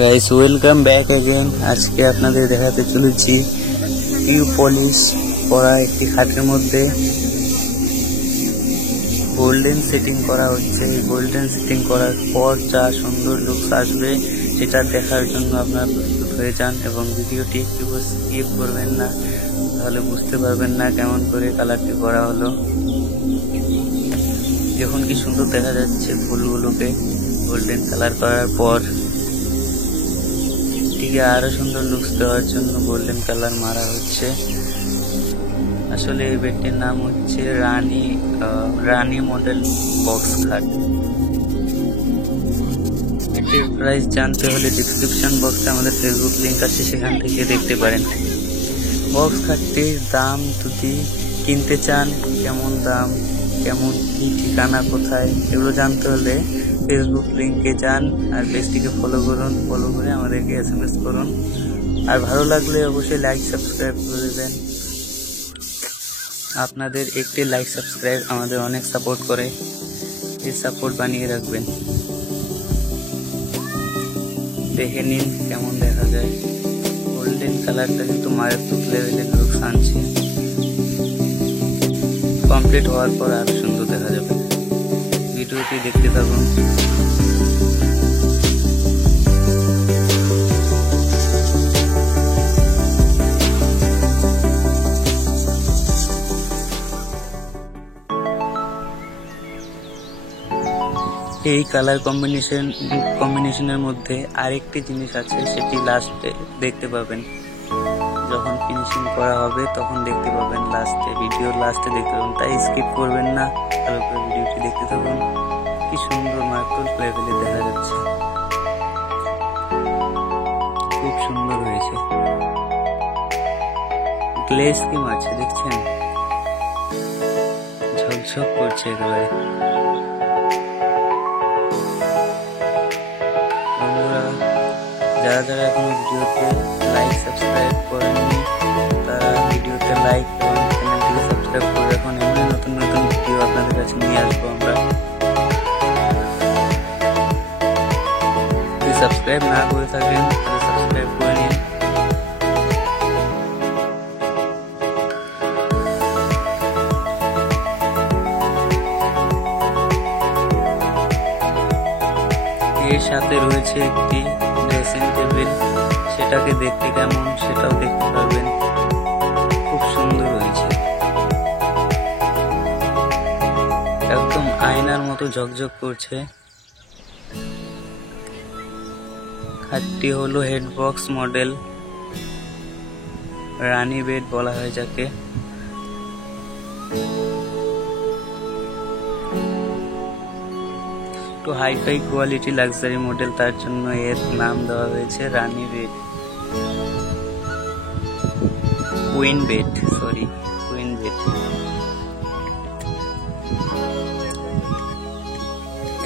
Guys welcome back again. আজকে আপনাদের দেখাতে চলেছি টিউ পলিশ করা একটি খাটের মধ্যে গোল্ডেন সেটিং করা হচ্ছে। গোল্ডেন সেটিং করার পর যা সুন্দর লুকস আসবে সেটা দেখার জন্য আপনারা প্রস্তুত হয়ে যান এবং ভিডিওটি একটু স্কিপ করবেন না, তাহলে বুঝতে পারবেন না কেমন করে কালারটি করা হলো। দেখুন কি সুন্দর দেখা যাচ্ছে ফুলগুলোকে গোল্ডেন কালার করার পর। এটিকে আরো সুন্দর লুকস দেওয়ার জন্য গোল্ডেন কালার মারা হচ্ছে। আসলে এই বেডটির নাম হচ্ছে রানী মডেল বক্স খাট। এটির প্রাইস জানতে হলে ডিসক্রিপশন বক্সে আমাদের ফেসবুক লিংক আছে, সেখান থেকে দেখতে পারেন। বক্স খাটটির দাম যদি কিনতে চান, কেমন দাম, কেমন কি ঠিকানা কোথায়, এগুলো জানতে হলে ফেসবুক লিংকে যান আর পেজটিকে ফলো করুন। ফলো করে আমাদেরকে SMS করুন। আর ভালো লাগলে অবশ্যই লাইক সাবস্ক্রাইব করে দেবেন। আপনাদের একটি লাইক সাবস্ক্রাইব আমাদের অনেক সাপোর্ট করে, এই সাপোর্ট বানিয়ে রাখবেন। দেখে নিন কেমন দেখা যায়। গোল্ডেন কালারটা কিন্তু মারাত্মক লেভেলের লুকস আনছে। কমপ্লিট হওয়ার পর আরো সুন্দর দেখা যাবে। ভিডিওটি দেখতে থাকুন। এই কালার কম্বিনেশনের মধ্যে আরেকটি জিনিস আছে, সেটি লাস্টে দেখতে পাবেন। যখন ফিনিশিং করা হবে তখন দেখতে পাবেন, ভিডিওর লাস্টে দেখতে পাবেন। তাই স্কিপ করবেন না, ভালো করে ভিডিওটি দেখতে থাকুন। কি সুন্দর মারাত্মক লেভেলে দেখা যাচ্ছে, খুব সুন্দর হয়েছে। গ্লেজ কি মারছে দেখছেন, ঝকঝক করছে একেবারে। যারা যারা এখনো ভিডিওতে লাইক সাবস্ক্রাইব করেননি, তারা ভিডিওতে লাইক এবং চ্যানেলটিকে সাবস্ক্রাইব করে রাখুন। এমনি নতুন নতুন ভিডিও আপনাদের কাছে নিয়ে আসবো আমরা। যদি সাবস্ক্রাইব না করে থাকেন তাহলে সাবস্ক্রাইব করে নিন। এর সাথে রয়েছে একটি ড্রেসিং টেবিল, সেটাকে দেখতে কেমন সেটাও দেখতে পারবেন। খুব সুন্দর হয়েছে, একদম আয়নার মতো ঝকঝক করছে। খাটটি হলো হেড বক্স মডেল, রানী বেড বলা হয় যাকে। হাইফাই কোয়ালিটি লাক্সারি মডেল, তার জন্য এর নাম দেওয়া হয়েছে রানী বেড, কুইন বেড।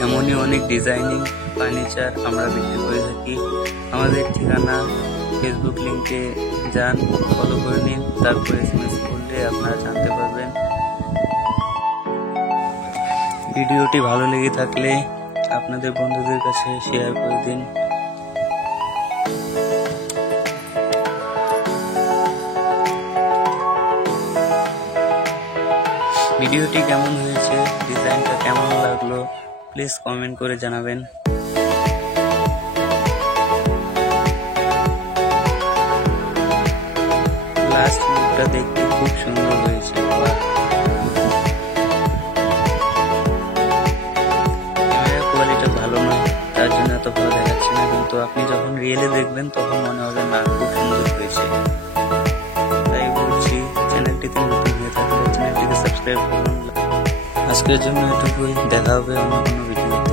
এমনই অনেক ডিজাইনিং ফার্নিচার আমরা বিক্রি করে থাকি। আমাদের ঠিকানা ফেসবুক লিংকে যান, ফলো করে নিন, তারপরে SMS করলে আপনারা জানতে পারবেন। ভিডিওটি ভালো লেগে থাকলে আপনাদের বন্ধুদের কাছে শেয়ার করে দিন। ভিডিওটি কেমন হয়েছে, ডিজাইনটা কেমন লাগলো, প্লিজ কমেন্ট করে জানাবেন। লাস্ট লুকটা দেখতে খুব সুন্দর হয়েছে। ভালো নয়, তার জন্য এত ভালো দেখাচ্ছে না, কিন্তু আপনি যখন রিয়েলে দেখবেন তখন মনে হবে না খুব সুন্দর হয়েছে। তাই বলছি, চ্যানেলটিতে নতুন হয়ে থাকলে চ্যানেলটিকে সাবস্ক্রাইব করুন। আজকের জন্য এটুকুই, দেখা হবে অন্য কোনো ভিডিও।